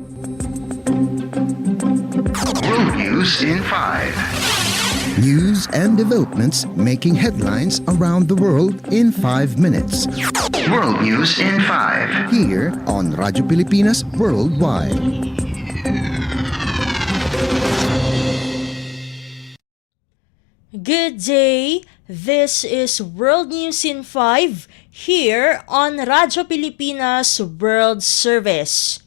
World News in 5. News and developments making headlines around the world in 5 minutes. World News in 5. Here on Radyo Pilipinas Worldwide. Good day. This is World News in 5 here on Radyo Pilipinas World Service.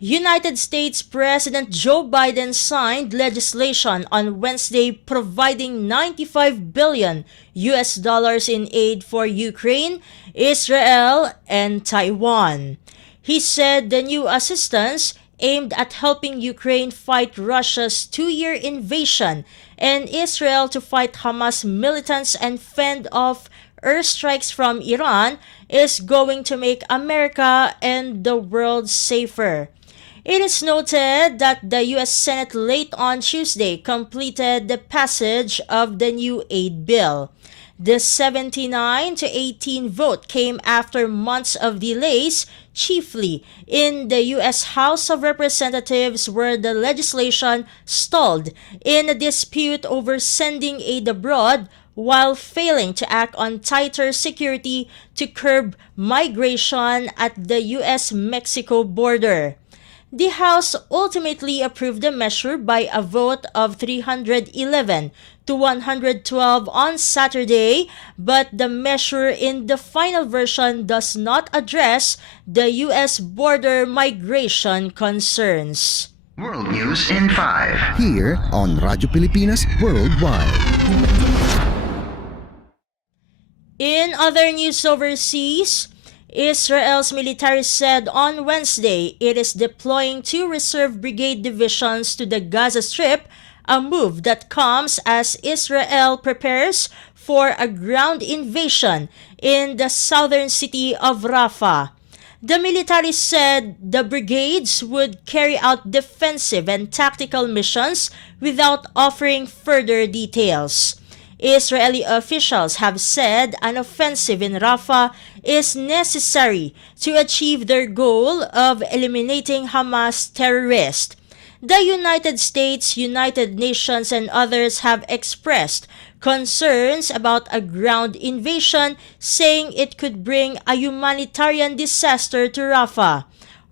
United States President Joe Biden signed legislation on Wednesday providing $95 billion in aid for Ukraine, Israel, and Taiwan. He said the new assistance aimed at helping Ukraine fight Russia's two-year invasion and Israel to fight Hamas militants and fend off airstrikes from Iran is going to make America and the world safer. It is noted that the U.S. Senate late on Tuesday completed the passage of the new aid bill. The 79 to 18 vote came after months of delays, chiefly in the U.S. House of Representatives, where the legislation stalled in a dispute over sending aid abroad while failing to act on tighter security to curb migration at the U.S.-Mexico border. The House ultimately approved the measure by a vote of 311 to 112 on Saturday, but the measure in the final version does not address the U.S. border migration concerns. World News in 5. Here on Radyo Pilipinas Worldwide. In other news overseas, Israel's military said on Wednesday it is deploying 2 reserve brigade divisions to the Gaza Strip, a move that comes as Israel prepares for a ground invasion in the southern city of Rafah. The military said the brigades would carry out defensive and tactical missions without offering further details. Israeli officials have said an offensive in Rafah is necessary to achieve their goal of eliminating Hamas terrorists. The United States, United Nations, and others have expressed concerns about a ground invasion, saying it could bring a humanitarian disaster to Rafah.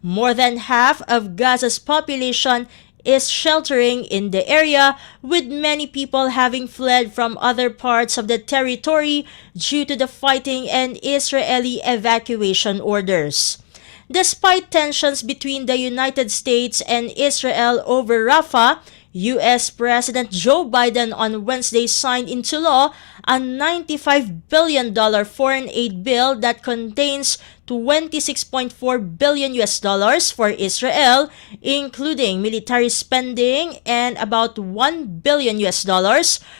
More than half of Gaza's population is sheltering in the area, with many people having fled from other parts of the territory due to the fighting and Israeli evacuation orders. Despite tensions between the United States and Israel over Rafah, U.S. President Joe Biden on Wednesday signed into law a $95 billion foreign aid bill that contains $26.4 billion for Israel, including military spending, and about $1 billion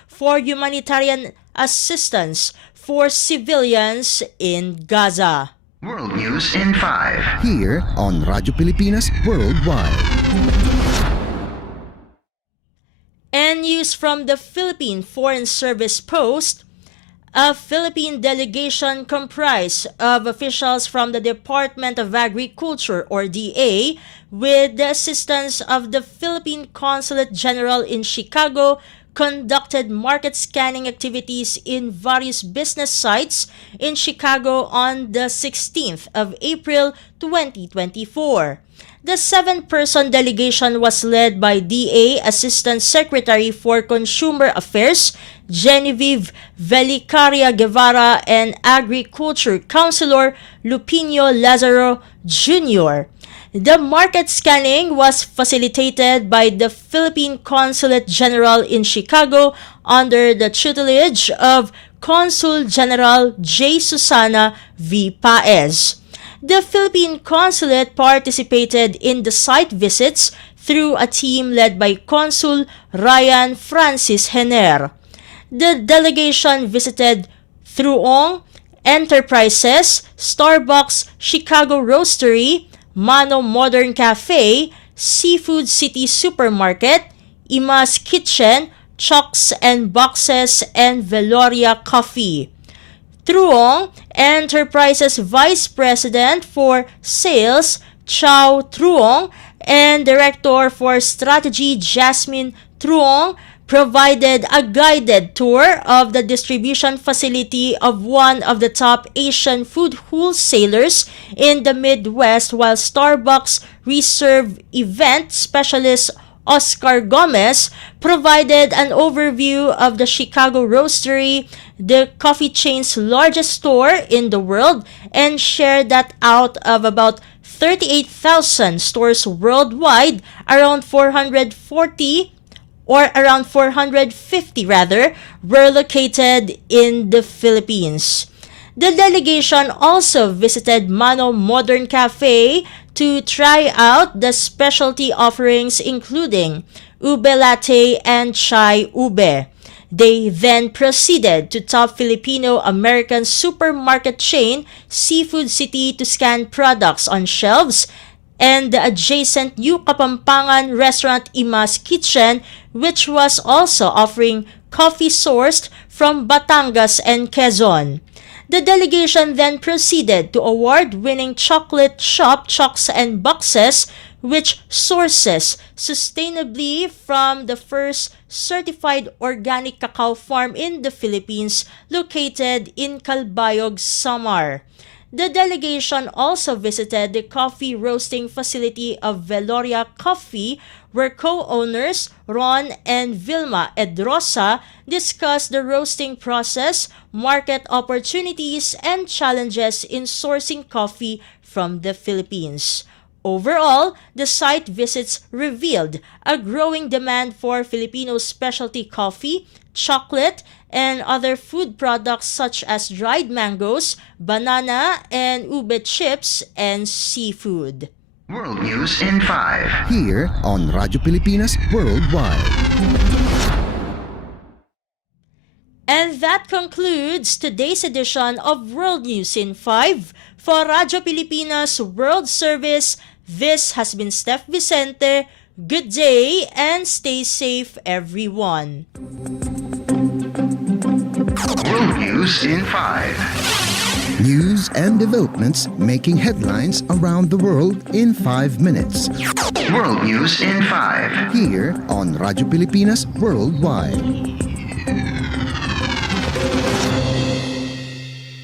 for humanitarian assistance for civilians in Gaza. World News in 5. Here on Radyo Pilipinas Worldwide. And news from the Philippine Foreign Service Post, a Philippine delegation comprised of officials from the Department of Agriculture or DA, with the assistance of the Philippine Consulate General in Chicago, conducted market scanning activities in various business sites in Chicago on the 16th of April 2024. The 7-person delegation was led by DA Assistant Secretary for Consumer Affairs Genevieve Velicaria Guevara and Agriculture Councilor Lupino Lazaro Jr. The market scanning was facilitated by the Philippine Consulate General in Chicago under the tutelage of Consul General J. Susana V. Paez. The Philippine Consulate participated in the site visits through a team led by Consul Ryan Francis Henner. The delegation visited Truong Enterprises, Starbucks, Chicago Roastery, Mano Modern Cafe, Seafood City Supermarket, Ima's Kitchen, Chalks and Boxes, and Veloria Coffee. Truong Enterprises Vice President for Sales, Chow Truong, and Director for Strategy Jasmine Truong provided a guided tour of the distribution facility of one of the top Asian food wholesalers in the Midwest, while Starbucks Reserve event specialist Oscar Gomez provided an overview of the Chicago Roastery, the coffee chain's largest store in the world, and shared that out of about 38,000 stores worldwide, around 450 rather, were located in the Philippines. The delegation also visited Mano Modern Cafe to try out the specialty offerings including ube latte and chai ube. They then proceeded to top Filipino-American supermarket chain Seafood City to scan products on shelves, and the adjacent New Kapampangan restaurant Ima's Kitchen, which was also offering coffee sourced from Batangas and Quezon. The delegation then proceeded to award-winning chocolate shop Chocks and Boxes, which sources sustainably from the first certified organic cacao farm in the Philippines located in Calbayog, Samar. The delegation also visited the coffee roasting facility of Veloria Coffee, where co-owners Ron and Vilma Edrosa discussed the roasting process, market opportunities, and challenges in sourcing coffee from the Philippines. Overall, the site visits revealed a growing demand for Filipino specialty coffee, chocolate, and other food products such as dried mangoes, banana, and ube chips, and seafood. World News in 5. Here on Radyo Pilipinas Worldwide. And that concludes today's edition of World News in 5. For Radyo Pilipinas World Service, this has been Steph Vicente. Good day and stay safe, everyone. World News in 5. News and developments making headlines around the world in 5 minutes. World News in 5. Here on Radyo Pilipinas Worldwide.